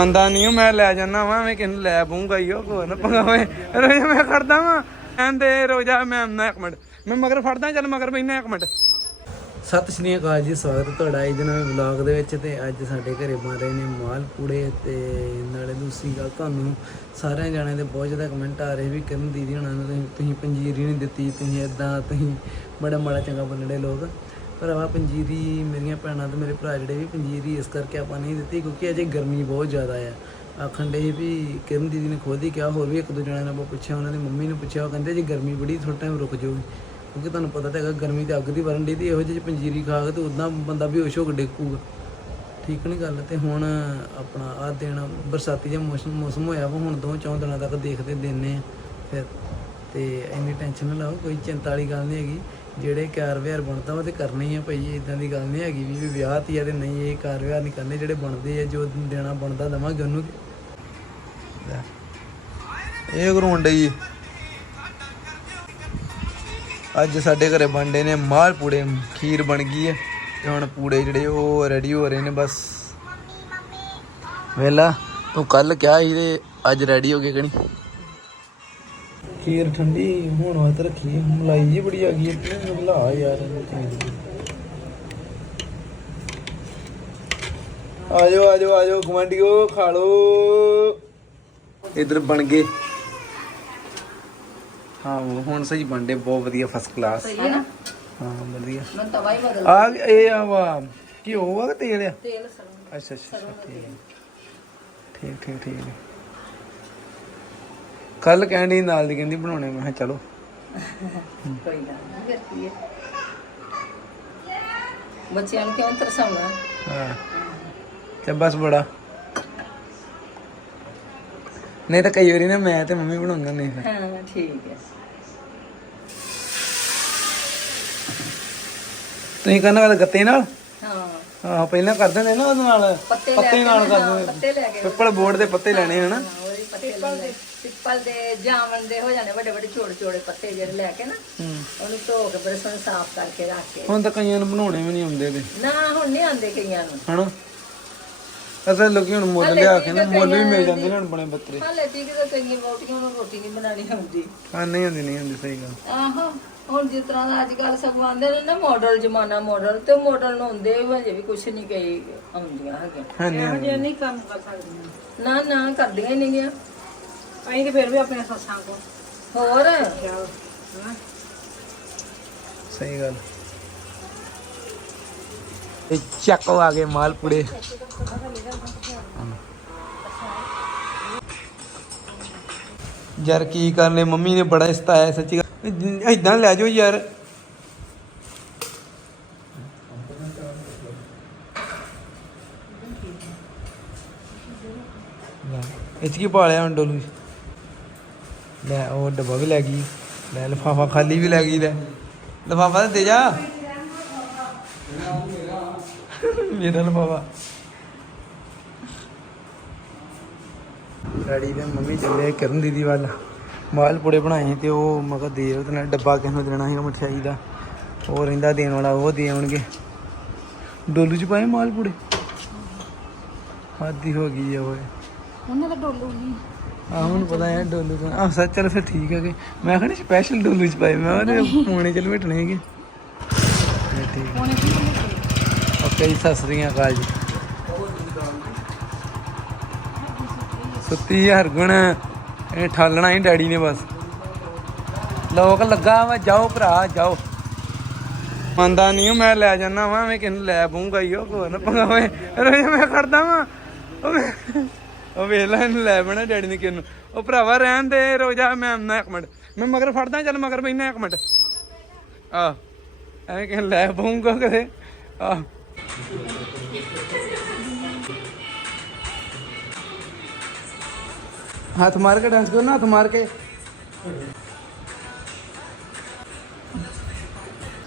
ਮੰਨਦਾ ਨਹੀਂ ਮੈਂ ਲੈ ਜਾਣਾ ਵਾ ਮੈਂ ਕਿਹਨੂੰ ਲੈ ਪਊਂਗਾ ਹੀ ਉਹ, ਕੋਈ ਨਾ ਪੰਗਾਵੇ ਰੋਜ਼ਾ ਮੈਂ ਖੜਦਾ ਵਾ। ਕਹਿੰਦੇ ਰੋਜ਼ਾ, ਮੈਂ ਆਉਣਾ ਇੱਕ ਮਿੰਟ। ਮੈਂ ਮਗਰ ਫੜਦਾ, ਚੱਲ ਮਗਰ ਬੈਠਣਾ ਇੱਕ ਮਿੰਟ। ਸਤਿ ਸ਼੍ਰੀ ਅਕਾਲ ਜੀ, ਸਵਾਗਤ ਤੁਹਾਡਾ ਅੱਜ ਨਵੇਂ ਵਲੌਗ ਦੇ ਵਿੱਚ ਤੇ ਅੱਜ ਸਾਡੇ ਘਰੇ ਬਣ ਰਹੇ ਨੇ ਮਾਲ ਪੂੜੇ ਤੇ ਨਾਲੇ ਦੂਸਰੀ ਗੱਲ ਤੁਹਾਨੂੰ ਸਾਰਿਆਂ ਜਾਣਿਆਂ ਦੇ ਬਹੁਤ ਜ਼ਿਆਦਾ ਕਮੈਂਟ ਆ ਰਹੇ ਵੀ ਕਰਨ ਦੀਦੀ ਹੁਣਾਂ ਨੂੰ ਤੁਸੀਂ- ਪੰਜੀਰੀ ਨਹੀਂ ਦਿੱਤੀ, ਤੁਸੀਂ ਇਦਾਂ ਤੁਸੀਂ ਬੜਾ ਮਾੜਾ ਚੰਗਾ ਬੰਨੜੇ ਲੋਕ। ਪਰ ਆਵਾ ਪੰਜੀਰੀ ਮੇਰੀਆਂ ਭੈਣਾਂ ਤੇ ਮੇਰੇ ਭਰਾ ਜਿਹੜੇ ਵੀ ਪੰਜੀਰੀ ਇਸ ਕਰਕੇ ਆਪਾਂ ਨਹੀਂ ਦਿੱਤੀ ਕਿਉਂਕਿ ਅਜੇ ਗਰਮੀ ਬਹੁਤ ਜ਼ਿਆਦਾ ਆ। ਆਖਣ ਦੇ ਵੀ ਕਿਰਨ ਦੀਦੀ ਨੇ ਖੁਦ ਹੀ ਕਿਹਾ, ਹੋਰ ਵੀ ਇੱਕ ਦੋ ਜਣਿਆਂ ਨੇ ਆਪਾਂ ਪੁੱਛਿਆ, ਉਹਨਾਂ ਦੀ ਮੰਮੀ ਨੂੰ ਪੁੱਛਿਆ, ਉਹ ਕਹਿੰਦੇ ਜੀ ਗਰਮੀ ਬੜੀ ਥੋੜਾ ਟਾਈਮ ਰੁਕ ਜਾਊਗੀ ਕਿਉਂਕਿ ਤੁਹਾਨੂੰ ਪਤਾ ਤਾਂ ਹੈਗਾ ਗਰਮੀ ਤੇ ਅੱਗ ਦੀ ਵਰਨ ਦੀ ਤੇ ਇਹੋ ਜਿਹੀ ਪੰਜੀਰੀ ਖਾ ਕੇ ਤੇ ਉਦਾਂ ਬੰਦਾ ਬੇਹੋਸ਼ ਹੋ ਕੇ ਡਿੱਗੂਗਾ। ਠੀਕ ਨਹੀਂ ਗੱਲ? ਤੇ ਹੁਣ ਆਪਣਾ ਆ ਦਿਨ ਬਰਸਾਤੀ ਜਿਹਾ ਮੌਸਮ ਮੌਸਮ ਹੋਇਆ ਵਾ, ਹੁਣ ਦੋ ਚੌਂ ਦਿਨਾਂ ਤੱਕ ਦੇਖਦੇ ਦਿੰਨੇ ਆ। ਫਿਰ ਤੇ ਇੰਨੀ ਟੈਨਸ਼ਨ ਨਾ ਲਓ, ਕੋਈ ਚਿੰਤਾ ਵਾਲੀ ਗੱਲ ਨਹੀਂ ਹੈਗੀ। ਜਿਹੜੇ ਕਾਰ ਵਿਹਾਰ ਬਣਦਾ ਵਾ ਤੇ ਕਰਨੇ ਆ ਭਾਈ ਇਦਾਂ ਦੀ ਗੱਲ ਨਹੀਂ ਹੈਗੀ ਵੀ ਵਿਆਹ ਤੀ ਆ ਤੇ ਨਹੀਂ ਇਹ ਕਾਰ ਵਿਹਾਰ ਨਹੀਂ ਕਰਨੇ, ਜਿਹੜੇ ਬਣਦੇ ਆ, ਜੋ ਦੇਣਾ ਬਣਦਾ ਦਵਾਂਗੇ ਉਹਨੂੰ। ਇਹ ਗਰਾਉਂਡ ਹੈ ਜੀ। ਅੱਜ ਸਾਡੇ ਘਰੇ ਬਣਦੇ ਨੇ ਮਾਲ ਪੂੜੇ, ਖੀਰ ਬਣ ਗਈ ਹੈ ਤੇ ਹੁਣ ਪੂੜੇ ਜਿਹੜੇ ਉਹ ਰੈਡੀ ਹੋ ਰਹੇ ਨੇ ਬਸ। ਵੇਲਾ, ਤੂੰ ਕੱਲ ਕਿਹਾ ਸੀ ਤੇ ਅੱਜ ਰੈਡੀ ਹੋ ਗਏ ਕਣੀ ਖੀਰ ਠੰਡੀ ਹੁਣ ਵਾਸਤੇ ਰੱਖੀ ਹੈ। ਮਲਾਈ ਜੀ ਬੜੀ ਆ ਗਈ ਹੈ। ਤੇ ਲਾ ਯਾਰ। ਇਹਨੂੰ ਚੀਜ਼ ਨੂੰ। ਆਜੋ ਆਜੋ ਆਜੋ ਗਵਾਂਡੀਓ ਖਾ ਲੋ ਇਧਰ ਬਣ ਗਏ। ਹਾਂ ਹੁਣ ਸਹੀ ਬਣਦੇ ਬਹੁਤ ਵਧੀਆ ਫਸਟ ਕਲਾਸ ਨਾ? ਹਾਂ ਵਧੀਆ। ਮੈਂ ਤਵਾ ਹੀ ਬਦਲ ਆ ਇਹ ਆ ਵਾ ਕੀ ਉਹ ਆ ਕਿ ਤੇਲ ਆ? ਤੇਲ ਸਰੋਂ ਅੱਛਾ ਅੱਛਾ ਅੱਛਾ, ਠੀਕ। ਠੀਕ ਠੀਕ। ਕੱਲ ਕਹਿੰਦੀ ਨਾਲ ਦੀ ਕਹਿੰਦੀ ਬਣਾਉਣੇ ਮੈਂ ਕਿਹਾ ਚਲੋ। ਕੋਈ ਗੱਲ ਨਹੀਂ ਫਿਰ ਕੀ ਹੈ। ਬੱਚਿਆਂ ਨੂੰ ਕਿਉਂ ਤਰਸਾਉਣਾ? ਹਾਂ। ਤੇ ਬਸ ਬੜਾ। ਨਹੀਂ ਤਾਂ ਕਈ ਵਾਰੀ ਨਾ ਮੈਂ ਤੇ ਮੰਮੀ ਬਣਾਉਂਦੇ ਨੇ ਫਿਰ ਹਾਂ ਠੀਕ ਹੈ। ਤੁਸੀਂ ਕਰਨਾ ਗੱਲ ਗੱਤੇ ਨਾਲ? ਹਾਂ। ਹਾਂ ਪਹਿਲਾਂ ਕਰ ਦਿੰਦੇ ਨਾ ਉਹਦੇ ਨਾਲ। ਪੱਤੇ ਲੈ ਕੇ ਨਾਲ ਕਰਦੇ ਪੱਤੇ ਲੈ ਕੇ ਪਿੱਪਲ ਬੋਰਡ ਦੇ ਪੱਤੇ ਲੈਣੇ ਹਨਾ ਪੱਤੇ ਲੈ ਪਿੱਪਲ ਦੇ ਜਾਮਣ ਦੇ ਹੋ ਜਾਣੇ ਵੱਡੇ ਵੱਡੇ ਛੋਟੇ ਛੋਟੇ ਪੱਤੇ ਜਿਹੜੇ ਲੈ ਕੇ ਨਾ ਹੂੰ। ਉਹਨੂੰ ਧੋ ਕੇ ਬੜੇ ਸੋਹਣੇ ਸਾਫ਼ ਕਰਕੇ ਰੱਖ ਕੇ। ਹੁਣ ਤਾਂ ਕਈਆਂ ਨੂੰ ਬਣਾਉਣੇ ਵੀ ਨਹੀਂ ਆਉਂਦੇ ਤੇ। ਨਾ ਹੁਣ ਨਹੀਂ ਆਉਂਦੇ ਕਈਆਂ ਨੂੰ। ਹਨਾ? ਅਸਲ ਲੋਕੀ ਹੁਣ ਮੁੱਲ ਲਿਆ ਕੇ ਨਾ ਮੁੱਲ ਵੀ ਮਿਲ ਜਾਂਦੇ ਨੇ ਹੁਣ ਬਣੇ ਬੱਤਰੇ। ਹਾਲੇ ਤਾਂ ਕਈਆਂ ਵੋਟੀਆਂ ਨੂੰ ਰੋਟੀ ਨਹੀਂ ਬਣਾਣੀ ਆਉਂਦੀ। ਹਾਂ ਨਹੀਂ ਹੁੰਦੀ ਨਹੀਂ ਹੁੰਦੀ ਸਹੀ ਗੱਲ। ਆਹੋ ਹੁਣ ਜਿਸ ਤਰ੍ਹਾਂ ਦਾ ਅੱਜ ਕੱਲ ਸਭ ਆਉਂਦੇ ਨੇ ਨਾ ਮਾਡਲ ਜ਼ਮਾਨਾ ਮਾਡਲ ਤੇ ਮਾਡਲ ਨੂੰ ਹੁੰਦੇ ਹਜੇ ਵੀ ਕੁਛ ਨਹੀਂ ਕਈ ਆਉਂਦੀਆਂ ਹੈਗੀਆਂ। ਹਾਂ ਨਹੀਂ ਕੰਮ ਕਰ ਸਕਦੀਆਂ। ਨਾ ਨਾ ਕਰਦੀਆਂ ਹੀ ਨਹੀਂ ਗਿਆ ਅਸੀਂ ਤੇ ਫਿਰ ਵੀ ਆਪਣੇ ਸੱਸਾਂ ਕੋ ਹੋਰ? ਜਾਓ ਹਨਾ ਸਹੀ ਗੱਲ। ਇਹ ਚੱਕੋ ਆ ਗਏ ਮਾਲਪੂੜੇ। ਯਾਰ ਕੀ ਕਰਨੇ ਮੰਮੀ ਨੇ ਬੜਾ ਸਤਾਇਆ ਸੱਚੀ ਗੱਲ। ਇਦਾਂ ਲੈ ਜਾਓ ਯਾਰ। ਇਹ 'ਚ ਕੀ ਪਾਲਿਆ ਹੁਣ ਡੋਲੂ? ਲੈ ਉਹ ਡੱਬਾ ਵੀ ਲੈ ਗਈ। ਲੈ ਲਫਾਫਾ ਖਾਲੀ ਵੀ ਲੈ ਗਈ ਲੈ। ਲਫਾਫਾ ਦੇ ਜਾ। ਮੇਰਾ ਲਫਾਫਾ। ਡੈਡੀ ਦੇ ਮੰਮੀ ਚੱਲੇ ਕਰਨ ਦੀਦੀ ਵੱਲ। ਮਾਲ ਪੂੜੇ ਬਣਾਏ ਤੇ ਉਹ ਮੈਂ ਦੇ ਉਹਦੇ ਨਾਲ ਡੱਬਾ ਕਿਸ ਨੂੰ ਦੇਣਾ ਸੀਗਾ ਮਠਿਆਈ ਦਾ। ਉਹ ਰਹਿੰਦਾ ਦੇਣ ਵਾਲਾ, ਉਹ ਦੇ ਆਉਣਗੇ। ਡੋਲੂ ਚ ਪਾਏ ਮਾਲ ਪੂੜੇ? ਹਾਦੀ ਹੋ ਗਈ ਆ ਓਏ। ਉਹਨਾਂ ਦਾ ਡੋਲੂ ਨਹੀਂ ਆਹ ਹੁਣ ਪਤਾ ਹੈ ਡੋਲੂ ਦਾ। ਆਹ ਸੱਚ ਚੱਲ ਫਿਰ ਠੀਕ ਹੈ ਕਿ ਮੈਂ ਕਹਿੰਦਾ ਸਪੈਸ਼ਲ ਡੋਲੂ ਚ ਪਾਏ। ਮੈਂ ਉਹਦੇ ਪੋਣੇ ਚ ਲਵੇਟਣੇ ਹੈਗੇ। ਇਹ ਠੀਕ ਓਕੇ ਜੀ ਸਤਿ ਸ੍ਰੀ ਅਕਾਲ ਜੀ। ਸੁੱਤੀ ਹਰਗੁਣ। ਇਹ ਠਾਲਣਾ ਹੀ ਡੈਡੀ ਨੇ ਬਸ। ਲੋਕ ਲੱਗਾ ਵਾ ਜਾਓ ਭਰਾ ਜਾਓ। ਮੰਨਦਾ ਨਹੀਂ ਮੈਂ ਲੈ ਜਾਣਾ ਵਾ ਮੈਂ ਕਿਹਨੂੰ ਲੈ ਪਊਂਗਾ ਹੀ ਉਹ ਕੋਈ ਨਾ ਪੰਗਾਵੇ ਰੋਜ਼ ਮੈਂ ਖੜਦਾ ਵਾ। ਉਹ ਵੇ- ਉਹ ਵੇਖ ਲੈ, ਇਹਨੂੰ ਲੈ ਬਣਾ ਡੈਡੀ ਨੇ ਕਿਹਨੂੰ। ਉਹ ਭਰਾਵਾ, ਰਹਿਣ ਦੇ ਰੋਜ਼ਾ ਮੈਂ ਆਉਣਾ ਇੱਕ ਮਿੰਟ। ਮੈਂ ਮਗਰ ਫੜਦਾ, ਚੱਲ ਮਗਰ ਬੈਠਣਾ ਇੱਕ ਮਿੰਟ। ਆ, ਐਵੇਂ ਕਿ ਲੈ ਪਊਂਗਾ ਕਦੇ? ਆ। ਹੱਥ ਮਾਰ ਕੇ ਡਾਂਸ ਕਰੋ ਨਾ, ਹੱਥ ਮਾਰ ਕੇ।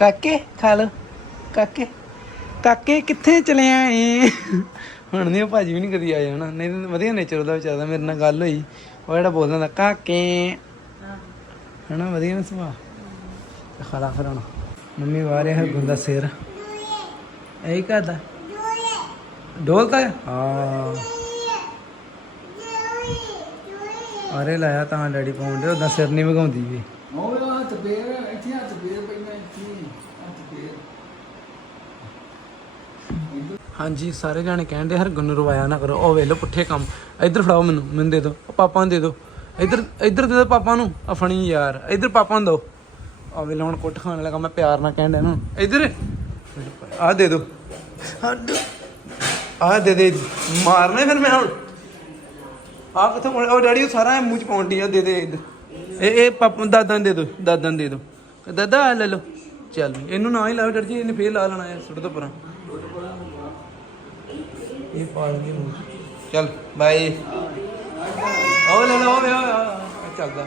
ਕਾਕੇ, ਖਾ ਲੋ ਕਾਕੇ ਕਾਕੇ, ਕਿੱਥੇ ਚਲੇ ਆਏ? ਹੁਣ ਨਹੀਂ, ਉਹ ਭਾਜੀ ਵੀ ਨਹੀਂ ਕਦੀ ਆਏ ਹਨਾ। ਨਹੀਂ ਤਾਂ ਵਧੀਆ ਨੇਚਰ ਉਹਦਾ ਵਿਚਾਰਦਾ, ਮੇਰੇ ਨਾਲ ਗੱਲ ਹੋਈ। ਉਹ ਜਿਹੜਾ ਬੋਲਦਾ ਹੁੰਦਾ, ਕਾਕੇ। ਹਨਾ, ਵਧੀਆ ਨਾ ਸੁਭਾਅ। ਤੇ ਫਿਰ ਹੁਣ। ਮੰਮੀ ਵਾਰੇ ਹਰ ਗੁੰਦਾ ਸਿਰ। ਇਹ ਕਾਦਾ ਡੋਲਤਾ ਹਾਂ। ਆਰੇ ਲਾਇਆ ਤਾਂ ਡੈਡੀ ਪਾਉਣ ਦੇ ਉਹਦਾ ਸਿਰ ਨਹੀਂ ਵਗਾਉਂਦੀ ਵੀ। ਉਹ ਹੱਥ ਪੇਰ ਇੱਥੇ ਹੱਥ ਪੇਰ ਪਈਆਂ ਇੱਥੇ ਹੱਥ ਪੇਰ ਹਾਂਜੀ, ਸਾਰੇ ਜਾਣੇ ਕਹਿੰਦੇ ਹਰ ਨੂੰ ਰਵਾਇਆ ਨਾ ਕਰੋ। ਉਹ ਵੇਖ ਲਓ ਪੁੱਠੇ ਕੰਮ। ਇੱਧਰ ਫੜਾਓ ਮੈਨੂੰ ਮੈਨੂੰ ਦੇ ਦਿਓ। ਉਹ ਪਾਪਾ ਨੂੰ ਦੇ ਦਿਓ। ਇੱਧਰ ਇੱਧਰ ਦੇ ਦਿਓ ਪਾਪਾ ਨੂੰ। ਆ ਯਾਰ। ਇੱਧਰ ਪਾਪਾ ਨੂੰ ਦਿਓ ਆ ਵੇਖ ਹੁਣ ਕੁੱਟ ਖਾਣ ਲੱਗਾ ਮੈਂ ਪਿਆਰ ਨਾਲ ਕਹਿੰਦਾ ਇਹਨੂੰ ਇੱਧਰ। ਆ ਦੇ ਦਿਓ। ਆ ਦੇ ਦੇ। ਮਾਰਨੇ ਫਿਰ ਮੈਂ ਹੁਣ। ਆ ਕਿੱਥੋਂ ਉਹ ਡੈਡੀ ਉਹ ਸਾਰਾ ਮੂੰਹ ਚ ਪਾਉਣ ਦੀ ਆ, ਦੇ ਦੇ ਇੱਧਰ। ਇਹ ਇਹ ਪਾਪਾ ਦਾਦਾਂ ਨੂੰ ਦੇ ਦਿਓ, ਦਾਦਾਂ ਨੂੰ ਦੇ ਦਿਓ। ਦਾਦਾ, ਆਹ ਲੈ ਲਓ। ਚੱਲ ਇਹਨੂੰ ਨਾ ਹੀ ਲਾਓ ਡੈਡੀ ਜੀ, ਇਹਨੇ ਫੇਰ ਲਾ ਲੈਣਾ ਯਾਰ, ਸੁੱਟ ਦੋ ਪਰਾਂ। ਇਹ ਪਾਲ ਮੂੰਹ ਚੱਲ ਬਾਏ ਉਹ ਲੈ ਲਓ ਵੇ ਚੱਲਦਾ।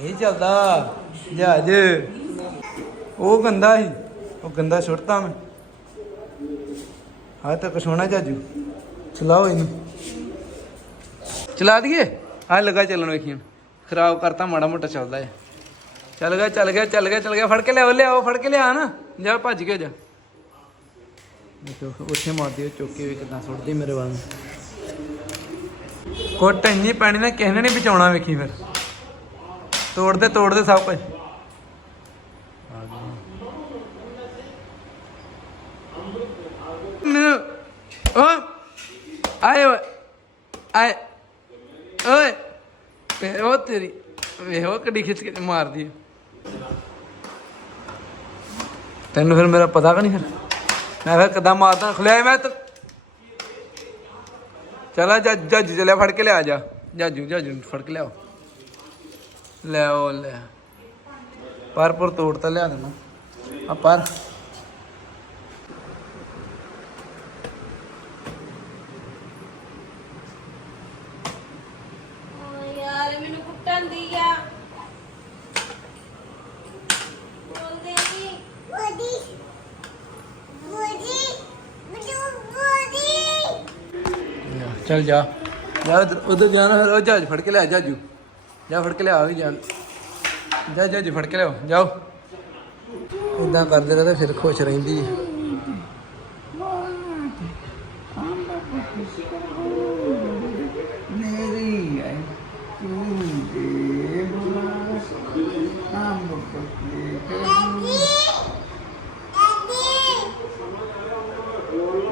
ਇਹ ਚੱਲਦਾ। ਜਹਾਜ। ਉਹ ਗੰਦਾ ਸੀ। ਉਹ ਗੰਦਾ ਛੁੱਟਤਾ ਮੈਂ। ਹਾਂ ਤਾਂ ਕਸੋਣਾ ਜਾਜੂ। ਚਲਾਓ ਇਹਨੂੰ। ਚਲਾ ਦਈਏ? ਆ ਲਗਾ ਚੱਲਣ ਵੇਖੀਆਂ ਖਰਾਬ ਕਰਤਾ, ਮਾੜਾ ਮੋਟਾ ਚੱਲਦਾ ਹੈ ਚੱਲ ਗਿਆ ਚੱਲ ਗਿਆ ਚੱਲ ਗਿਆ ਚੱਲ ਗਿਆ। ਫੜ ਕੇ ਲਿਆਓ ਲਿਆਓ, ਫੜ ਕੇ ਲਿਆ ਨਾ। ਜਾ, ਭੱਜ ਕੇ ਜਾ। ਦੇਖੋ ਉੱਥੇ ਮਾਰਦੀ ਉਹ ਚੁੱਕ ਕੇ ਵੀ ਕਿਦਾਂ ਸੁੱਟਦੀ ਮੇਰੇ ਵੱਲ ਨੂੰ। ਕੁੱਟ ਇੰਨੀ ਪੈਣੀ ਨਾ ਕਿਸੇ ਨੇ ਨਹੀਂ ਬਚਾਉਣਾ ਵੇਖੀ ਫਿਰ ਤੋੜਦੇ ਤੋੜਦੇ ਸਭ ਕੁਝ ਆਏ ਓਏ ਆਏ ਓਏ ਵੇ ਉਹ ਤੇਰੀ ਵੇ ਉਹ ਕੜੀ ਖਿੱਚ ਕੇ ਮਾਰਦੀ। ਤੈਨੂੰ ਫਿਰ ਮੇਰਾ ਪਤਾ ਕਿ ਨਹੀਂ ਫਿਰ ਮੈਂ ਫਿਰ ਕਦਾਂ ਮਾਰਦਾ? ਖਲਿਆ ਮੈਂ ਚਲਾ ਜਾ, ਜੱਜ ਚਲਿਆ, ਫੜ ਕੇ ਲਿਆ, ਜਾ। ਜਾਜੂ ਜਾਜੂ ਫੜ ਕੇ ਲਿਆਓ। ਲੈ ਉਹ ਲੈ। ਪਰ ਪਰ ਤੋੜ ਤਾਂ ਲਿਆ ਦੇਣਾ। ਆ ਪਰ ਯਾਰ, ਮੈਨੂੰ ਕੁੱਟਣ ਦੀ ਆ ਬੋਲਦੇ ਨਹੀਂ ਬੋਦੀ ਬੋਦੀ ਮੈਨੂੰ ਬੋਦੀ ਲੈ, ਚੱਲ ਜਾ। ਜਾ ਉਧਰ ਉਧਰ ਜਾਣਾ ਫਿਰ, ਉਹ ਜਹਾਜ਼ ਫੜ ਕੇ ਲਿਆ ਜਾਜੂ। ਜਾ ਫੜ ਕੇ ਲਿਆ ਵੀ ਜਾਨ ਜਾ, ਜਾਜੂ, ਫੜ ਕੇ ਲਿਆਓ। ਜਾਓ। ਇਦਾਂ ਕਰਦੇ ਰਹੇ ਤਾਂ ਫਿਰ ਖੁਸ਼ ਰਹਿੰਦੀ। ਹੈ ਮੇਰੀ ਹੈ ਤੂੰ ਦੇ ਬੁਲਾ ਆਮ ਬੱਕੇ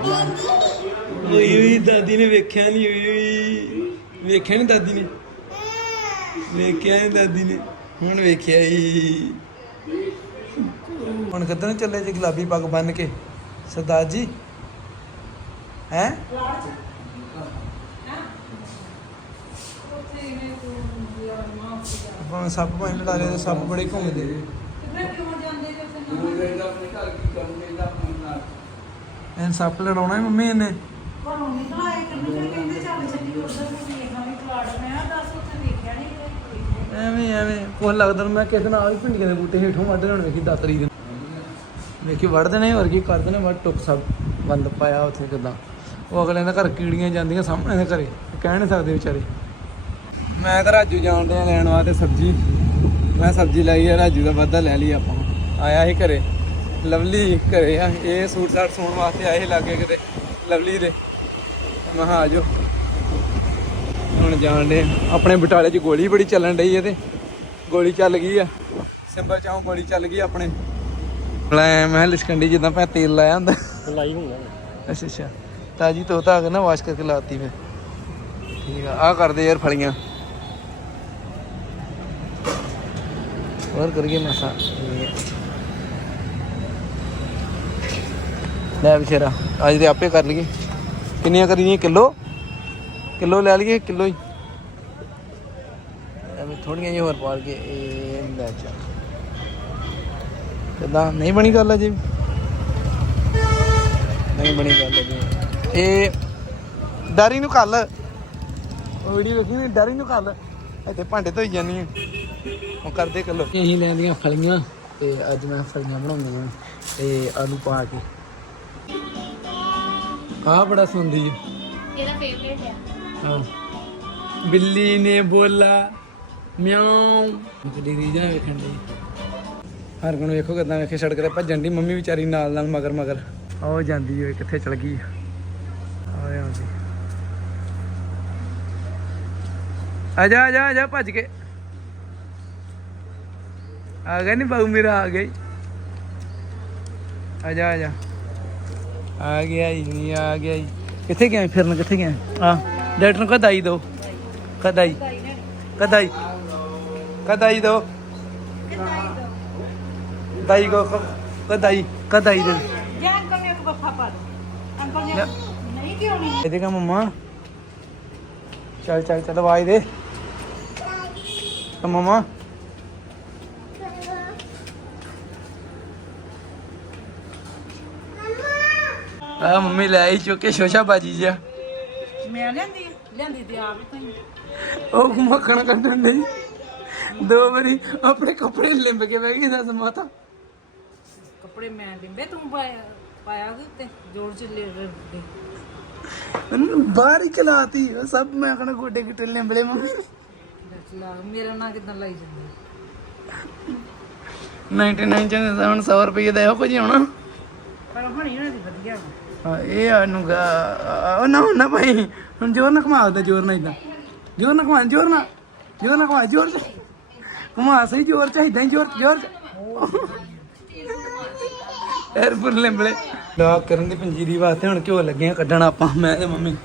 ਦਾਦੀ ਦਾਦੀ ਓਏ ਓਏ ਦਾਦੀ ਨੇ ਵੇਖਿਆ ਨਹੀਂ ਓਏ ਓਏ। ਵੇਖਿਆ ਨਹੀਂ ਦਾਦੀ ਨੇ? ਵੇਖਿਆ ਨਹੀਂ ਦਾਦੀ ਨੇ? ਹੁਣ ਵੇਖਿਆ ਹੀ ਹੁਣ ਕਿੱਧਰ ਨੂੰ ਚੱਲੇ ਜੀ ਗੁਲਾਬੀ ਪੱਗ ਬੰਨ ਕੇ? ਸਰਦਾਰ ਜੀ? ਹੈ? ਹੁਣ ਸੱਪ ਭਾਵੇਂ ਲੜਾ ਲਏ ਸੱਪ ਬੜੇ ਘੁੰਮਦੇ। ਨੇ ਐਨ ਸੱਪ ਲੜਾਉਣਾ ਹੀ ਮੰਮੀ ਇਹਨੇ। ਘਰੋਂ ਨਿਕਲ ਆਏ ਕਿੰਨੇ ਕਹਿੰਦੇ ਚੱਲ ਚੱਲੀ ਉਧਰ ਨੂੰ ਵੇਖਾਂ ਵੀ ਕਲਾੜ ਮੈਂ ਕਿਹਾ ਦੱਸ ਉੱਥੇ ਵੇਖਿਆ ਨਹੀਂ ਐਵੇਂ ਐਵੇਂ ਕੋਲ ਲੱਗਦਾ ਮੈਂ ਕਿਸੇ ਨਾਲ ਭਿੰਡੀਆਂ ਦੇ ਬੂਟੇ ਹੇਠੋਂ ਵੱਢ ਲੈਣ, ਵੇਖੀ ਦਾਤਰੀ ਦੇ ਵੇਖੀ ਵੱਢਦੇ ਨੇ, ਹੋਰ ਕੀ ਕਰਦੇ ਨੇ, ਵੱਢ ਟੁੱਕ ਸਭ ਬੰਦ ਪਾਇਆ ਉੱਥੇ ਕਿਦਾਂ। ਉਹ ਅਗਲੇ ਦੇ ਘਰ ਕੀੜੀਆਂ ਜਾਂਦੀਆਂ ਸਾਹਮਣੇ ਦੇ ਘਰੇ ਕਹਿ ਨਹੀਂ ਸਕਦੇ ਵਿਚਾਰੇ। ਮੈਂ ਤਾਂ ਰਾਜੂ ਜਾਣ ਡਿਆ ਲੈਣ ਵਾਸਤੇ ਸਬਜ਼ੀ। ਮੈਂ ਸਬਜ਼ੀ ਲਈ ਆ, ਰਾਜੂ ਦਾ ਵਾਧਾ ਲੈ ਲਈ ਆਪਾਂ। ਆਇਆ ਸੀ ਘਰੇ। ਲਵਲੀ ਘਰੇ ਆ, ਇਹ ਸੂਟ ਸਾਟ ਸੋਣ ਵਾਸਤੇ ਆਏ ਸੀ ਲਾਗੇ ਕਿਤੇ। ਲਵਲੀ ਦੇ। ਮੈਂ ਕਿਹਾ ਆ ਜਾਓ। ਹੁਣ ਜਾਣ ਦੇ ਆਪਣੇ ਬਟਾਲੇ 'ਚ ਗੋਲੀ ਬੜੀ ਚੱਲਣ ਡਈ ਹੈ ਤੇ। ਗੋਲੀ ਚੱਲ ਗਈ ਆ। ਸਿੰਬਲ ਚੋਂ ਗੋਲੀ ਚੱਲ ਗਈ ਆਪਣੇ। ਲੈ ਮੈਂ ਲਿਸ਼ਕੰਡੀ ਜਿੱਦਾਂ ਪੈ ਤੇਲ ਲਾਇਆ ਹੁੰਦਾ। ਲਾਈ ਹੋਊਗਾ ਅੱਛਾ ਅੱਛਾ। ਤਾਜੀ ਤੋਤਾ ਆ ਕੇ ਨਾ ਵਾਸ਼ ਕਰਕੇ ਲਾਤੀ ਫਿਰ। ਠੀਕ ਆ ਆ ਕਰਦੇ ਯਾਰ ਫਲੀਆਂ। ਹੋਰ ਕਰੀਏ ਮਸਾ। ਲੈ ਵਿਚਾਰਾ, ਅੱਜ ਦੇ ਆਪੇ ਕਰ ਲਈਏ। ਕਿੰਨੀਆਂ ਕਰੀਏ ਕਿਲੋ? ਕਿਲੋ ਲੈ ਲਈਏ, ਕਿਲੋ ਹੀ। ਐਵੇਂ ਥੋੜੀਆਂ ਜਿਹੀਆਂ ਹੋਰ ਪਾ ਕੇ ਇਹ ਲੈ ਚਾ ਕਿੱਦਾਂ? ਨਹੀਂ ਬਣੀ ਗੱਲ ਅਜੇ ਨਹੀਂ ਬਣੀ ਗੱਲ ਅਜੇ। ਇਹ ਡਰੀ ਨੂੰ ਕੱਲ ਉਹ ਵੀਡੀਓ ਵੇਖੀ ਨਹੀਂ ਡਰੀ ਨੂੰ ਕੱਲ ਇੱਥੇ ਭਾਂਡੇ ਧੋਈ ਜਾਨੀ ਆ। ਉਹ ਕਰਦੇ ਕੱਲੋ ਅਸੀਂ ਲੈਂਦੀਆਂ ਫਲੀਆਂ, ਤੇ ਅੱਜ ਮੈਂ ਫਲੀਆਂ ਬਣਾਉਂਦੀਆਂ। ਤੇ ਆਲੂ ਪਾ ਕੇ ਆਹ ਬੜਾ ਸੁਣਦੀ ਹੈ ਇਹਦਾ ਫੇਵਰੇਟ ਹੈ ਹਾਂ। ਬਿੱਲੀ ਨੇ ਬੋਲਾ ਮਿਆਉ। ਕਿੱਡੀ ਰੀਜਾ ਵੇਖਣ ਦੀ। ਹਰ ਕੋਣ ਵੇਖੋ ਕਿਦਾਂ ਵੇਖੇ ਸੜਕ ਤੇ ਭੱਜਣ ਦੀ ਮੰਮੀ ਵਿਚਾਰੀ ਨਾਲ ਨਾਲ ਮਗਰ ਮਗਰ। ਆਓ ਜਾਂਦੀ ਓਏ ਕਿੱਥੇ ਚਲ ਗਈ ਆ। ਆਉਂਦੀ ਆ ਜਾ। ਆ ਜਾ ਆ ਜਾ ਭੱਜ ਕੇ। ਆ ਗਿਆ ਨਹੀਂ ਬਾਊ ਮੇਰਾ ਆ ਗਿਆ ਈ। ਆ ਜਾ ਆ ਜਾ। ਆ ਗਿਆ ਹੀ ਨਹੀਂ ਆ ਗਿਆ ਹੀ ਕਿੱਥੇ ਗਿਆ ਫਿਰਨ, ਕਿੱਥੇ ਗਿਆ ਆ ਡਾਕਟਰ ਨੂੰ ਕਦਾਈ ਦੋ। ਕਦਾਈ। ਕਦਾਈ। ਕਦਾਈ ਦੋ। ਕਦਾਈ ਕੋ ਕਦਾਈ। ਕਦਾਈ ਦੇ। ਜਾਂ ਅੰਕਲ ਨੂੰ। ਇੱਕ ਬੱਫਾ ਦੋ ਅੰਕਲ ਨੇ ਨਹੀਂ ਕਿਉਂ ਨਹੀਂ ਇਹਦੇ ਕਾ ਮਮਾ। ਚੱਲ ਚੱਲ ਚੱਲ, ਆਵਾਜ਼ ਦੇ। ਮਮਾ। ਆ ਮੰਮੀ ਲੈ ਆਈ ਚੁੱਕ ਸ਼ੋਸ਼ਾ ਬਾਜੀ ਜਿਆ ਮੈਂ ਲਿਆਂਦੀ ਆ? ਲਿਆਂਦੀ ਤੇ ਆਪ ਹੀ ਉਹ ਮੱਖਣ ਕੱਢਣ ਦੇ ਦੋ ਵਾਰੀ ਆਪਣੇ ਕੱਪੜੇ ਲਿੰਬ ਕੇ ਬਹਿ ਗਈ ਦੱਸ ਮਾਤਾ। ਕੱਪੜੇ ਮੈਂ ਲਿੰਬੇ ਤੂੰ ਪਾਇਆ ਪਾਇਆ ਉੱਤੇ ਜੋੜ ਚ ਲੈ ਦੇ। ਮੈਨੂੰ ਬਾਹਰ ਹੀ ਚਲਾਤੀ ਸਭ ਮੈਂ ਕਹਣਾ ਗੋਡੇ ਗਿੱਟੇ ਲਿੰਬਲੇ ਮੰਮੀ। ਦੱਸ ਲਾ ਮੇਰਾ ਨਾਂ ਕਿਦਾਂ ਲਾਈ ਜਾਂਦੀ? 99 ਚ ਹੁਣ 100 ਰੁਪਏ ਦਾ ਇਹੋ ਕੁਝ ਹੀ ਹੋਣਾ। ਪਰ ਹਣੀ ਉਹਨਾਂ ਦੀ ਵਧੀਆ। ਇਹ ਆਨੂੰ ਉਹ ਨਾ ਨਾ ਭਾਈ, ਹੁਣ ਜੋਰ ਨਾ ਘੁਮਾ ਦੇ, ਜੋਰ ਨਾ ਇਦਾਂ ਜੋਰ ਨਾ ਘੁਮਾ, ਜੋਰ ਨਾ ਜੋਰ ਨਾ ਘੁਮਾ, ਜੋਰ ਘੁਮਾ, ਸਹੀ, ਜੋਰ ਚ ਜੋਰ ਜੋਰ ਐਰ ਪਰ ਲੰਬਲੇ ਲੋਕ ਕਰਨ ਦੀ ਪੰਜੀਰੀ ਵਾਸਤੇ ਹੁਣ ਘਿਓ ਲੱਗੇ ਆ ਕੱਢਣ ਆਪਾਂ, ਮੈਂ ਤੇ ਮੰਮੀ।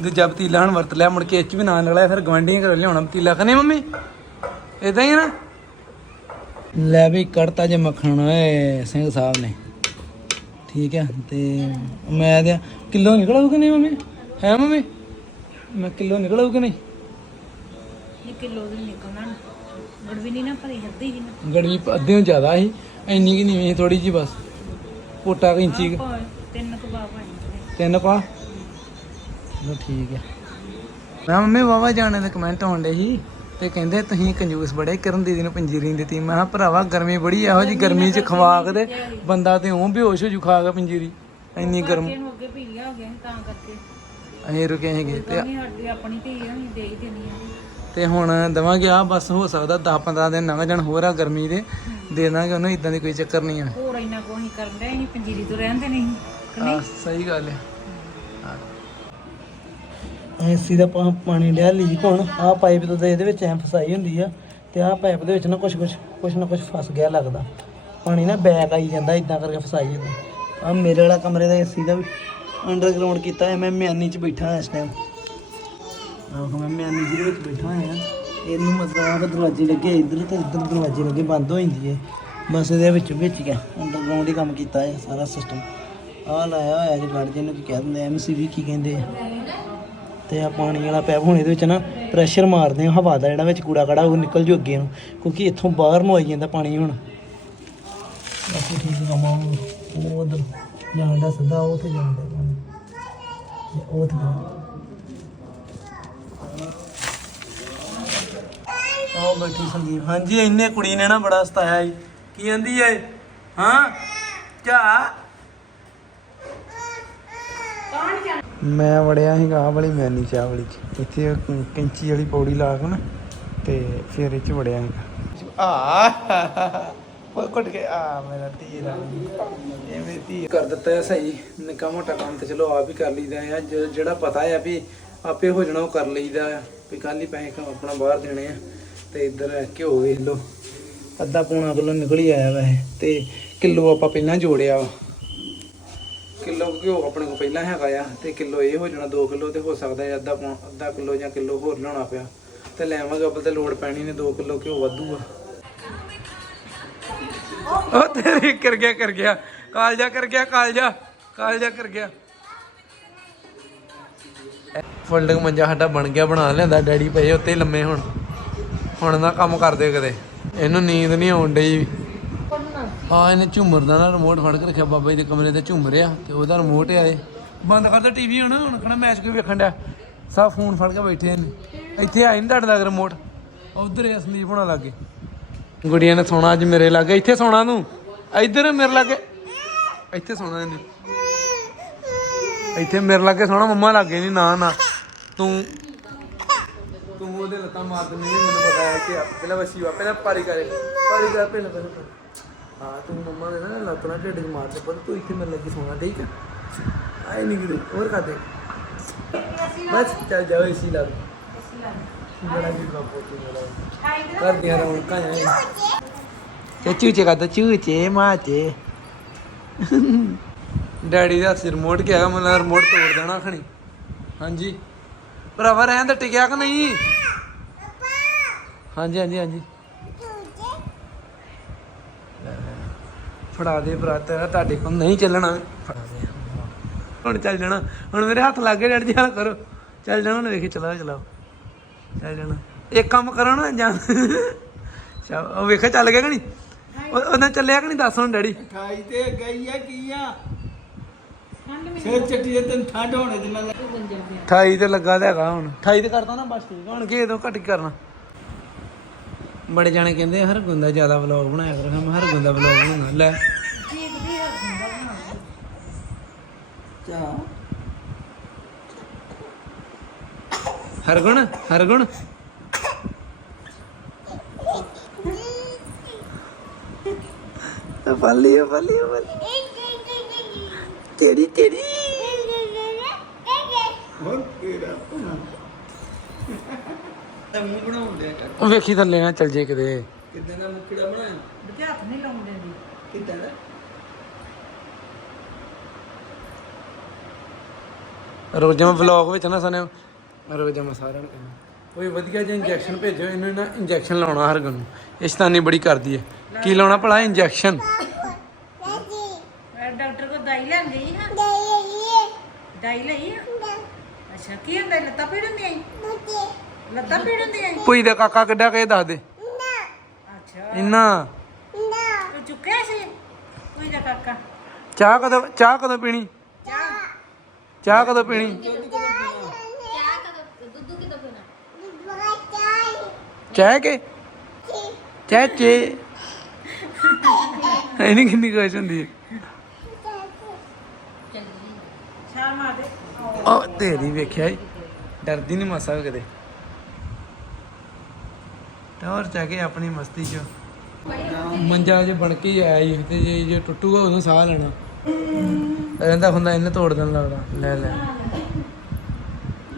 ਦੂਜਾ ਪਤੀਲਾ ਹੁਣ ਵਰਤ ਲਿਆ, ਮੁੜ ਕੇ ਇਹ ਚ ਵੀ ਨਾਂ ਨਿਕਲਿਆ ਫਿਰ ਗਵਾਂਢੀਆਂ ਘਰੋਂ ਲਿਆਉਣਾ ਪਤੀਲਾ। ਕਨੇ ਮੰਮੀ? ਇਦਾਂ ਹੀ ਨਾ? ਲੈ ਵੀ, ਕੱਢਤਾ ਜੇ ਮੱਖਣ, ਓਏ, ਸਿੰਘ ਸਾਹਿਬ ਨੇ। ਠੀਕ ਹੈ ਤੇ ਮੈਂ ਤੇ ਕਿਲੋ ਨਿਕਲੂ ਕਿ ਨਹੀਂ ਮੰਮੀ? ਹੈ ਮੰਮੀ? ਮੈਂ ਕਿਲੋ ਨਿਕਲੂ ਕਿ ਨਹੀਂ? ਕਿਲੋ ਦੀ ਨਿਕਲਣਾ। ਗੜਵੀ ਨਹੀਂ ਨਾ ਭਰੀ ਹੱਦੀ ਹੀ ਨਾ। ਗੜਵੀ ਅੱਧਿਓਂ ਜ਼ਿਆਦਾ ਸੀ ਇੰਨੀ ਕਿ ਨਹੀਂ ਥੋੜੀ ਜੀ ਬਸ। ਪੋਟਾ ਇੰਚੀ ਤਿੰਨ ਕੁ ਆਏ ਤਿੰਨ ਪਾ ਚਲੋ ਠੀਕ ਹੈ ਮੈਂ ਮੰਮੀ ਵਾਵਾ ਜਾਣੇ ਦੇ ਕਮੈਂਟ ਆਉਂਦੇ ਸੀ। ਤੇ ਕਹਿੰਦੇ ਤੁਸੀਂ ਕੰਜੂਸ ਬੜੇ ਕਰਨ ਦੀਦੀ ਨੂੰ ਪੰਜੀਰੀ ਨਹੀਂ ਦਿੱਤੀ। ਮੈਂ ਕਿਹਾ ਭਰਾਵਾ ਗਰਮੀ ਬੜੀ ਇਹੋ ਜੀ ਗਰਮੀ 'ਚ ਖਵਾ ਕੇ ਤੇ ਬੰਦਾ ਤੇ ਉਹ ਬੇਹੋਸ਼ ਹੋ ਜੂ ਖਾ ਕੇ ਪੰਜੀਰੀ। ਇੰਨੀ ਗਰਮ। ਇਹਨੂੰ ਅੱਗੇ ਪੀਲੀਆ ਹੋ ਗਿਆ ਸੀ ਤਾਂ ਕਰਕੇ। ਅਸੀਂ ਰੁਕੇ ਹੈਗੇ ਤੇ ਨਹੀਂ ਸਾਡੀ ਆਪਣੀ ਧੀ ਆ ਅਸੀਂ ਦੇ ਹੀ ਦੇਣੀ ਆ। ਤੇ ਹੁਣ ਦਵਾਂਗੇ ਆ ਬਸ ਹੋ ਸਕਦਾ 10 15 ਦਿਨ ਲੰਘ ਜਾਣ ਹੋਰ ਆ ਗਰਮੀ ਦੇ। ਦੇ ਦਾਂਗੇ ਉਹਨੂੰ ਇਦਾਂ ਦੀ ਕੋਈ ਚੱਕਰ ਨਹੀਂ ਆ। ਹੋਰ ਇੰਨਾ ਕੋ ਅਸੀਂ ਕਰਨ ਦੇ ਅਸੀਂ ਪੰਜੀਰੀ ਤੋਂ ਰਹਿੰਦੇ ਨਹੀਂ? ਆ ਸਹੀ ਗੱਲ ਹੈ ਐਸੀ ਦਾ ਪਾਣੀ ਲਿਆ, ਲੀਕ ਹੋਣ ਆ ਪਾਈਪ ਤੋਂ ਇਹਦੇ ਵਿੱਚ ਐ ਫਸਾਈ ਹੁੰਦੀ ਆ ਤੇ ਆ ਪਾਈਪ ਦੇ ਵਿੱਚ ਨਾ ਕੁਝ ਕੁਝ ਕੁਝ ਨਾ ਕੁਝ ਫਸ ਗਿਆ ਲੱਗਦਾ। ਪਾਣੀ ਨਾ ਬੈਕ ਆਈ ਜਾਂਦਾ ਇਦਾਂ ਕਰਕੇ ਫਸਾਈ ਜਾਂਦਾ। ਆ ਮੇਰੇ ਵਾਲਾ ਕਮਰੇ ਦਾ ਏਸੀ ਦਾ ਵੀ ਅੰਡਰਗਰਾਉਂਡ ਕੀਤਾ ਹੈ ਮੈਂ ਮਿਆਨੀ 'ਚ ਬੈਠਾ ਇਸ ਟਾਈਮ ਆਹੋ ਮੈਂ ਮਿਆਨੀ ਜੀ ਦੇ ਵਿੱਚ ਬੈਠਾ ਹੋਇਆ। ਇਹਨੂੰ ਮਤਲਬ ਦਰਵਾਜ਼ੇ ਲੱਗੇ, ਇੱਧਰ ਤੇ ਇੱਧਰ ਦਰਵਾਜ਼ੇ ਲੱਗੇ, ਬੰਦ ਹੋ ਜਾਂਦੀ ਹੈ ਬਸ ਇਹਦੇ ਵਿੱਚ ਵਿੱਚ ਗਿਆ। ਅੰਡਰਗਰਾਉਂਡ ਹੀ ਕੰਮ ਕੀਤਾ ਹੈ ਸਾਰਾ ਸਿਸਟਮ ਆ ਲਾਇਆ ਹੋਇਆ ਜੀ ਗੜ ਜਿਹਨੂੰ ਕੀ ਕਹਿ ਦਿੰਦੇ ਐਮਸੀਬੀ ਕੀ ਕਹਿੰਦੇ ਆ। ਤੇ ਆ ਪਾਣੀ ਵਾਲਾ ਪੈਪ ਹੁਣ ਇਹਦੇ ਵਿੱਚ ਨਾ ਪ੍ਰੈਸ਼ਰ ਮਾਰਦੇ ਆ, ਹਵਾ ਦਾ ਜਿਹੜਾ ਵਿੱਚ ਕੂੜਾ ਕੜਾ, ਉਹ ਨਿਕਲ ਜੂ ਅੱਗੇ ਨੂੰ, ਕਿਉਂਕਿ ਇੱਥੋਂ ਬਾਹਰ ਨੂੰ ਆਈ ਜਾਂਦਾ ਪਾਣੀ ਹੁਣ। ਬਾਕੀ ਠੀਕ ਕੰਮ ਆ ਉਹ- ਉਧਰ ਜਾਂਦਾ ਸਿੱਧਾ, ਉਹ ਤੇ ਜਾਂਦਾ ਪਾਣੀ ਉਹ ਤੇ ਆਹ ਬੈਠੀ ਸੰਦੀਪ। ਹਾਂਜੀ, ਇੰਨੇ ਕੁੜੀ ਨੇ ਨਾ ਬੜਾ ਸਤਾਇਆ ਜੀ। ਕੀ ਕਹਿੰਦੀ ਏ? ਹਾਂ? ਚਾ ਮੈਂ ਵੜਿਆ ਸੀਗਾ ਆਹ ਵਾਲੀ ਮੈਨੀ ਚਾਹ ਵਾਲੀ ਚ। ਇੱਥੇ ਕੈਂਚੀ ਵਾਲੀ ਪੌੜੀ ਲਾ ਕੇ ਨਾ, ਤੇ ਫਿਰ ਇਹ ਚ ਵੜਿਆ ਸੀਗਾ। ਆ, ਉਹ ਕੁੱਟ ਕੇ, ਆ, ਮੇਰਾ ਤੀਰਾ ਇਹ ਮੇਰੀ ਧੀ ਕਰ ਦਿੱਤਾ ਹੈ ਸਹੀ। ਨਿੱਕਾ ਮੋਟਾ ਕੰਮ ਤੇ ਚਲੋ ਆਪ ਹੀ ਕਰ ਲਈਦਾ ਆ ਜਿਹੜਾ ਪਤਾ ਆ ਵੀ ਆਪੇ ਹੋ ਜਾਣਾ, ਉਹ ਕਰ ਲਈਦਾ ਆ ਵੀ ਕੱਲ ਹੀ ਪੈਸੇ ਕੰਮ, ਆਪਣਾ ਬਾਹਰ ਦੇਣੇ ਆ, ਤੇ ਇੱਧਰ ਘਿਓ ਵੇਖ ਲਓ। ਅੱਧਾ ਪੌਣਾ ਕਿਲੋ ਨਿਕਲ ਹੀ ਆਇਆ ਵੈਸੇ, ਤੇ ਕਿਲੋ ਆਪਾਂ ਪਹਿਲਾਂ ਜੋੜਿਆ ਵਾ। ਕਿਲੋ ਘਿਓ ਆਪਣੇ ਕੋਲ ਪਹਿਲਾਂ ਹੈਗਾ ਆ ਤੇ ਕਿਲੋ ਇਹ ਹੋ ਜਾਣਾ 2 ਕਿਲੋ ਤੇ ਹੋ ਸਕਦਾ ਹੈ ਅੱਧਾ ਪੌ- ਅੱਧਾ ਕਿਲੋ ਜਾਂ ਕਿਲੋ ਹੋਰ ਲਿਆਉਣਾ ਪਿਆ। ਤੇ ਲੈਵਾਂਗੇ ਅੱਬਲ ਤੇ ਲੋੜ ਪੈਣੀ ਨੇ 2 ਕਿਲੋ ਘਿਓ ਵਾਧੂ ਆ। ਉਹ ਤੇਰੀ ਕਰ ਗਿਆ ਕਰ ਗਿਆ। ਕਾਲਜਾ ਕਰ ਗਿਆ, ਕਾਲਜਾ। ਕਾਲਜਾ ਕਰ ਗਿਆ। ਫੋਲਡਿੰਗ ਮੰਜਾ ਸਾਡਾ ਬਣ ਗਿਆ, ਬਣਾ ਲਿਆਂਦਾ। ਡੈਡੀ ਪਏ ਉੱਤੇ ਹੀ ਲੰਮੇ ਹੁਣ। ਹੁਣ ਨਾ ਕੰਮ ਕਰਦੇ ਕਦੇ। ਇਹਨੂੰ ਨੀਂਦ ਨਹੀਂ ਆਉਣ ਡਈ। ਹਾਂ, ਇਹਨੇ ਝੂਮਰ ਦਾ ਨਾ ਰਿਮੋਟ ਫੜ ਕੇ ਰੱਖਿਆ, ਬਾਬਾ ਜੀ ਦੇ ਕਮਰੇ ਤੇ ਝੂਮਰ ਆ, ਤੇ ਉਹਦਾ ਰਿਮੋਟ ਆ ਇਹ। ਬੰਦ ਕਰ ਟੀਵੀ ਹੁਣ ਹੁਣ ਕਿਹੜਾ ਮੈਚ ਕੋਈ ਵੇਖਣ ਡਿਆ? ਸਭ ਫੋਨ ਫੜ ਕੇ ਬੈਠੇ ਨੇ ਇੱਥੇ ਆਈ ਨਹੀਂ ਤੁਹਾਡੇ ਦਾ ਰਿਮੋਟ ਉਧਰ ਇਹ ਸੰਦੀਪ ਹੋਣਾ ਲੱਗੇ। ਗੁੜੀਆਂ ਨੇ ਸੋਣਾ ਅੱਜ ਮੇਰੇ ਲਾਗੇ। ਇੱਥੇ ਸੋਣਾ ਤੂੰ? ਇੱਧਰ ਮੇਰੇ ਲਾਗੇ। ਇੱਥੇ ਸੋਣਾ ਇਹਨੇ। ਇੱਥੇ ਮੇਰੇ ਲਾਗੇ ਸੋਣਾ, ਮੰਮਾ ਲਾਗੇ ਨਹੀਂ ਨਾ ਨਾ। ਤੂੰ ਤੂੰ ਉਹਦੇ ਲੱਤਾਂ ਮਾਰ ਦਿੰਦੀ ਮੈਨੂੰ ਪਤਾ ਹੈ ਕਿ ਪਹਿਲਾਂ ਵਸੀ ਵਾ ਪਹਿਲਾਂ ਪਾਰੀ ਕਰੇ। ਪਾਰੀ ਕਰ ਪਹਿਲਾਂ ਪਹਿਲਾਂ। ਹਾਂ, ਤੂੰ ਮੰਮਾ ਦੇ ਨਾ ਲੱਤਾਂ ਢਿੱਡ 'ਚ ਮਾਰ ਦੇ ਪਰ ਤੂੰ ਇੱਥੇ ਮੇਰੇ ਲੱਗੇ ਸੋਣਾ, ਠੀਕ ਹੈ? ਆਏ ਨਹੀਂ ਕਿਤੇ, ਹੋਰ ਕਰ ਦੇ। ਬਸ, ਚੱਲ ਜਾਓ ਇਸੀ ਲਾ ਜਿਹੜਾ ਵੀ ਬਾਪੂ ਤੇ ਮੇਰਾ ਕਰਦੀਆਂ ਰੌਣਕਾਂ ਆ ਤੇ ਚੂਚੇ ਕਾ ਚੂਚੇ, ਮਾਚੇ। ਡੈਡੀ ਦਾ ਸਿਰ ਮੋੜ ਕੇ ਆਇਆ, ਮੈਨੂੰ ਰਿਮੋਟ ਤੋੜ ਦੇਣਾ ਖਣੀ। ਹਾਂਜੀ। ਭਰਾਵਾ, ਰਹਿਣ ਤੇ ਟਿਕਿਆ ਕਿ ਨਹੀਂ? ਹਾਂਜੀ ਹਾਂਜੀ ਹਾਂਜੀ। ਫੜਾ ਦੇ ਭਰਾ ਤੇਰਾ ਤੁਹਾਡੇ ਕੋਲ ਨਹੀਂ ਚੱਲਣਾ। ਹੁਣ ਚੱਲ ਜਾਣਾ। ਹੁਣ ਮੇਰੇ ਹੱਥ ਲੱਗ ਗਏ ਡੈਡੀ ਜੀ ਹਾਲ ਕਰੋ। ਚੱਲ ਜਾਣਾ ਹੁਣ ਵੇਖੀ ਚਲਾਓ ਚਲਾਓ। ਚੱਲ ਜਾਣਾ। ਇੱਕ ਕੰਮ ਕਰੋ ਨਾ ਜਾਂ ਸ਼ਾ- ਉਹ ਵੇਖੇ ਚੱਲ ਗਿਆ ਕਿ ਨਹੀਂ? ਉਹ- ਉਹਨੇ ਚੱਲਿਆ ਕਿ ਨਹੀਂ? ਦੱਸ ਹੁਣ ਡੈਡੀ। ਖਾਈ ਤੇ ਗਈ ਆ ਕੀ ਆ? ਸਿਰ ਚੱਟੀ ਦੇ ਤੈਨੂੰ ਠੰਡ ਹੋਣੇ ਤੇ ਮੈਂ 28 ਤੇ ਲੱਗਾ ਤਾਂ ਹੈਗਾ ਹੁਣ। 28 ਤੇ ਕਰਦਾ ਨਾ ਬਸ ਠੀਕ ਆ, ਹੁਣ ਕੀ ਇਹਦੋਂ ਘੱਟ ਕੀ ਕਰਨਾ? ਬੜੇ ਜਾਣੇ ਕਹਿੰਦੇ ਹਰ ਗੁੰਦਾ ਜ਼ਿਆਦਾ ਵਲੌਗ ਬਣਾਇਆ ਕਰ ਮੈਂ ਹਰ ਗੁੰਦਾ ਵਲੌਗ ਬਣਾਉਣਾ ਲੈ। ਚਾ ਹਰਗੁਣ ਹਰਗੁਣ। ਫੱਲੀ ਫੱਲੀ ਫੱਲੀ ਤੇਰੀ ਤੇਰੀ। ਹੋਰ ਤੇਰਾ ਤਾਂ ਮੂੰਹ ਬਣਾਉਂਦੇ ਆ ਉਹ ਵੇਖੀ ਥੱਲੇ ਨਾ ਚੱਲ ਜੇ ਕਿਤੇ। ਕਿਦਾਂ ਦਾ ਮੁੱਕੜਾ ਬਣਾਇਆ? ਬੱਚੇ ਹੱਥ ਨਹੀਂ ਲਾਉਣ ਦਿੰਦੀ ਕਿਦਾਂ ਦਾ? ਰੋਜ਼ਾਂ ਮੈਂ ਵਲੌਗ ਵਿੱਚ ਨਾ ਸੁਣਿਆ ਰੋਜ਼ਾਂ ਮੈਂ ਸਾਰਿਆਂ ਨੂੰ ਕਹਿੰਦਾ ਕੋਈ ਵਧੀਆ ਜਿਹਾ ਇੰਜੈਕਸ਼ਨ ਭੇਜੋ ਇਹਨੂੰ ਨਾ ਇੰਜੈਕਸ਼ਨ ਲਾਉਣਾ ਹਰਗੁਣ ਨੂੰ। ਇਹ ਸ਼ੈਤਾਨੀ ਬੜੀ ਕਰਦੀ ਹੈ। ਕੀ ਲਾਉਣਾ ਭਲਾ? ਇੰਜੈਕਸ਼ਨ ਮੈਂ ਡਾਕਟਰ ਕੋਲ ਦਵਾਈ ਲੈਣ ਗਈ ਹਾਂ। ਦਵਾਈ ਲਈ ਆ? ਅੱਛਾ ਕੀ ਹੁੰਦਾ? ਲੱਤਾਂ ਪੀੜ ਹੁੰਦੀਆਂ ਈ? ਲੱਤਾਂ ਪੀੜ ਹੁੰਦੀਆਂ ਦਾ ਕਾਕਾ ਕਿੱਡਾ ਕੇ ਦੱਸ ਦੇ। ਅੱਛਾ। ਇੰਨਾ। ਤੂੰ ਚੁੱਕਿਆ ਸੀ? ਕੋਈ ਦਾ ਕਾਕਾ। ਚਾਹ ਕਦੋਂ ਚਾਹ ਕਦੋਂ ਪੀਣੀ? ਚਾਹ। ਚਾਹ ਕਦੋਂ ਪੀਣੀ? ਚਾਹ ਕਦੋਂ ਦੁੱਧ ਕਿਦੋਂ ਪੀਣਾ? ਚਾਹ ਕੇ? ਚਾਹ ਚੇ। ਇਹਨੀ ਕਿੰਨੀ ਖੁਸ਼ ਹੁੰਦੀ ਹੈ। ਛਾਲ ਮਾਰ ਦੇ। ਉਹ ਤੇਰੀ ਵੇਖਿਆ ਈ। ਡਰਦੀ ਨਹੀਂ ਮਾਸਾ ਵੀ ਕਦੇ ਟੌਰ ਚਾ ਕੇ ਆਪਣੀ ਮਸਤੀ ਚ। ਮੰਜਾ ਜੇ ਬਣ ਕੇ ਹੀ ਆਇਆ ਈ ਤੇ ਜੇ ਜੇ ਟੁੱਟੂਗਾ ਉਦੋਂ ਸਾਹ ਲੈਣਾ। ਰਹਿੰਦਾ ਹੁੰਦਾ ਇਹਨੇ ਤੋੜ ਦੇਣ ਲੱਗਦਾ। ਲੈ ਲੈ।